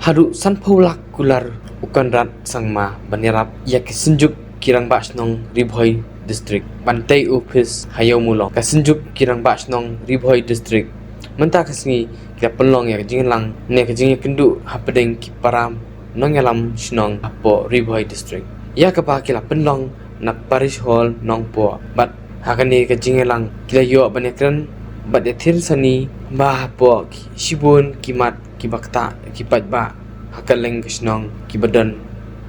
Haduh Sanpulak kular Conrad Sangma Banyarap ya kesenjuk kirang basnong Ribhoi district Bantai Ophis Iewmawlong kesenjuk kirang basnong Ribhoi district mentah kesengi kita pelong ya kejingelang ne kejingnya kendu hapadeng kiparam nong yalam shnong apo Ribhoi district ya kapa kila pelong na parish hall nong po bat hakani kejingelang kila yo banyakran bat yathir sani bah po shibun kimat kibakta kipat ba hakaleng kisnong kibadan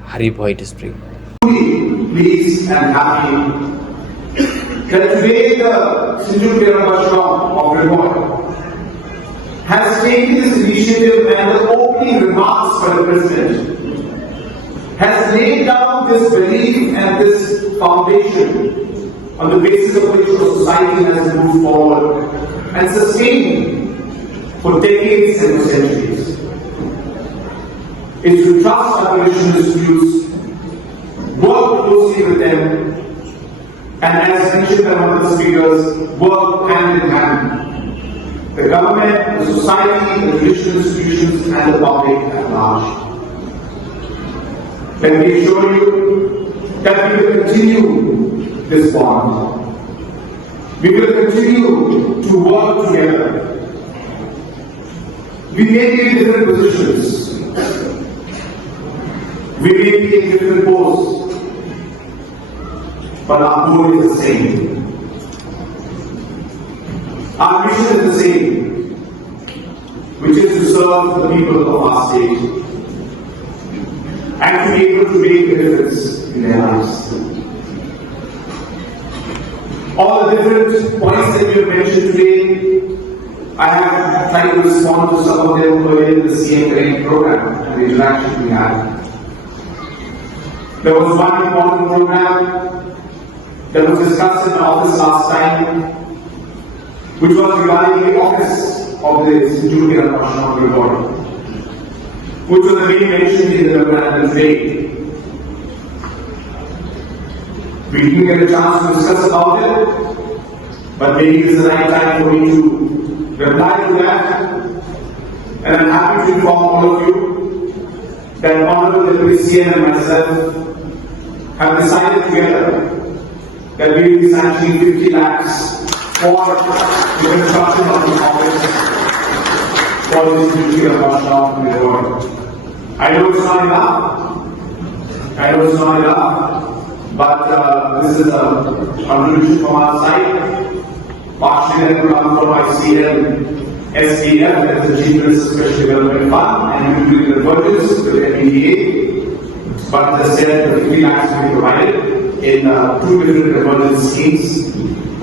Ribhoi district. Pleased and happy that today the Sinju of Ripon has taken this initiative and the opening remarks by the President has laid down this belief and this foundation on the basis of which the society has moved forward and sustained for decades and centuries. Is to trust abolition disputes, work closely with them, and as mentioned by one of the speakers, work hand in hand. The government, the society, the traditional institutions, and the public at large. Let me assure you that we will continue this bond. We will continue to work together. We may be in different positions. We may be in different posts, but our goal is the same. Our mission is the same, which is to serve the people of our state and to be able to make a difference in their lives. All the different points that you have mentioned today, I have tried to respond to some of them earlier in the CM Training program and the interaction we had. There was one important program that was discussed in the office last time, which was regarding the office of the Institute of National Report, which was again mentioned in the memorandum today. We didn't get a chance to discuss about it, but maybe this is the right time for me to reply to that, and I'm happy to inform all of you that Honorable Deputy CM and myself have decided together that we will be sanctioning 50 lakhs for the construction of the office for the Institute of National Report. I know it's not enough, but this is a contribution from our side. Partially that will come from ICL, SDF, that is the Chief Minister's Special Development Fund, and we will do the purchase with the MEDA. But as I said, the 50 lakhs will be provided in two different emergency schemes,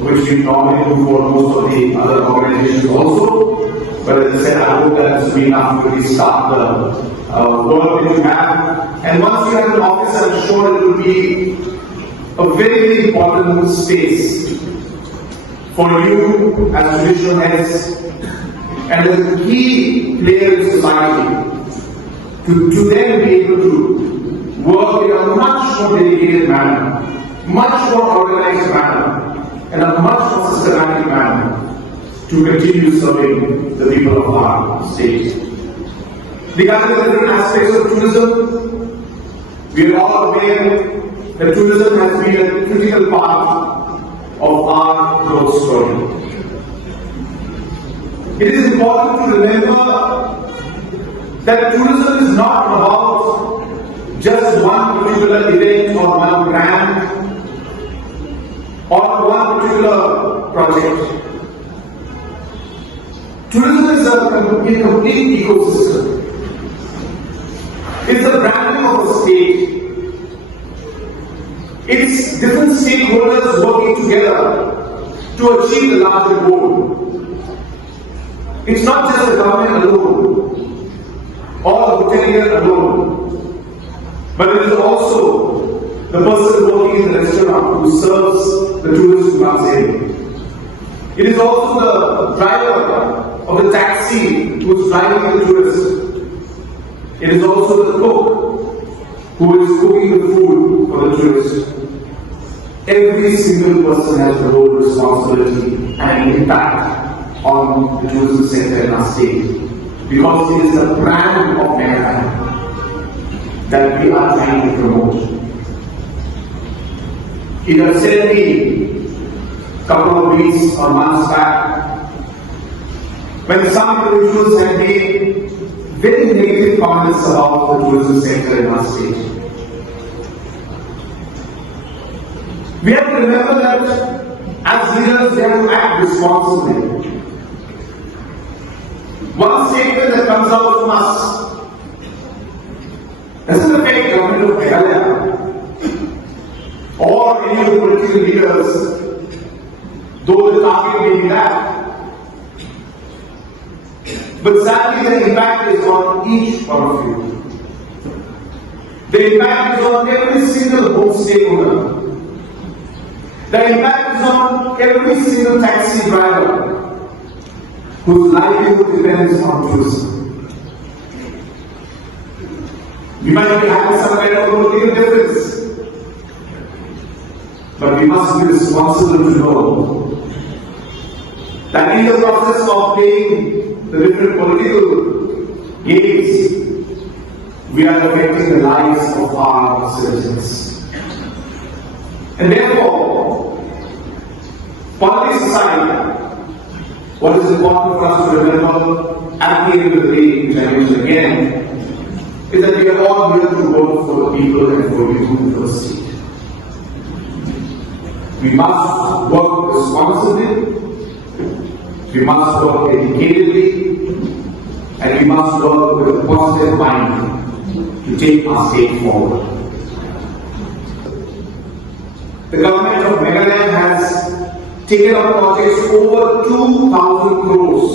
which we normally do for most of the other organizations also. But as I said, I hope that this will be enough to really start the work that you have. And once you have an office, I'm sure it will be a very, very important space for you as traditional heads and as a key player in society to then be able to work in a much more dedicated manner, much more organized manner, and a much more systematic manner to continue serving the people of our state. Regarding the different aspects of tourism, we are all aware that tourism has been a critical part of our growth story. It is important to remember that tourism is not about just one particular event or one brand or one particular project. Tourism is a complete ecosystem. It's the branding of a state. It's different stakeholders working together to achieve the larger goal. It's not just the government alone or the hotelier alone, but it is also the person working in the restaurant who serves the tourist who comes in. It is also the driver of the taxi who is driving the tourist. It is also the cook who is cooking the food for the tourist. Every single person has a role, responsibility, and impact on the tourism sector in our state, because it is the brand of Meghalaya that we are trying to promote. It upset me a couple of weeks or months back when some individuals had made very negative comments about the tourism sector in our state. We have to remember that as leaders we have to act responsibly. One statement that comes out from us doesn't affect the government of Meghalaya or any of the political leaders, though the target may be that. But sadly the impact is on each one of you. The impact is on every single homestay owner. The impact is on every single taxi driver whose livelihood depends on tourism. We might be having some kind of political difference, but we must be responsible to know that in the process of playing the different political games, we are affecting the lives of our citizens. And therefore, politics aside, what is important for us to remember at the end of the day, which I mentioned again, is that we are all here to work for the people and for you, for the state. We must work responsibly, we must work dedicatedly, and we must work with a positive mind to take our state forward. The government of Meghalaya has taken up projects over 2,000 crores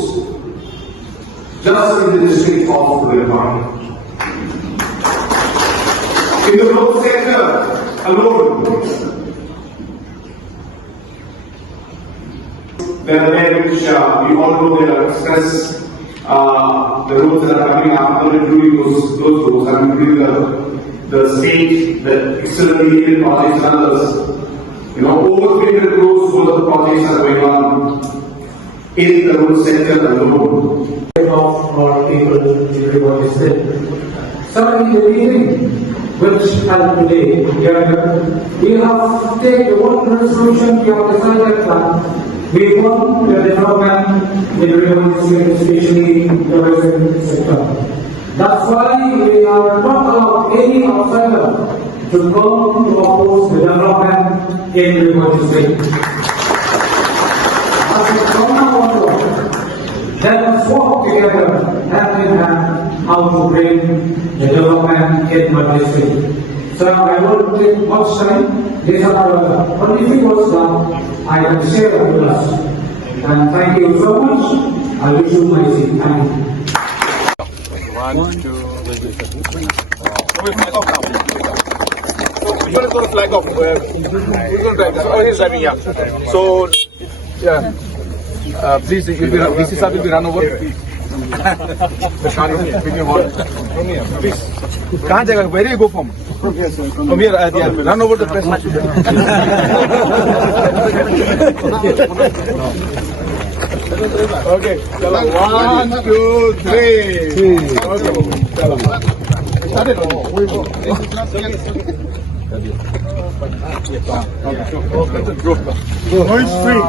just in the district of Rupang. In the road sector alone, there are there which we all know there are express the roads that are coming after including those roads, and including the state, the externally projects and others. Over 300 crores worth of projects are going on in the road sector alone. Of our people in Rupang district. So in the meeting which held today, we have taken one resolution. We have decided that we want the development in Rupang district, especially the tourism sector. That's why we are not allowed any outsider to come to oppose the development in Rupang district. As we come now, let us work together hand in hand how to bring the development in my district. So I won't take much time. These are only few words that I can share with us. And thank you so much. I wish you my seat. Thank you. One, two, you're going to throw the flag off. Who's going to drive this? Oh, he's driving, yeah. So, yeah. Please, VC sir will be run over. Please. Kahan jagah? Where do you go from? From here, yeah. Run over the press. Okay. Chalo. 1, 2, 3. Okay. Chalo. Started. Noise free.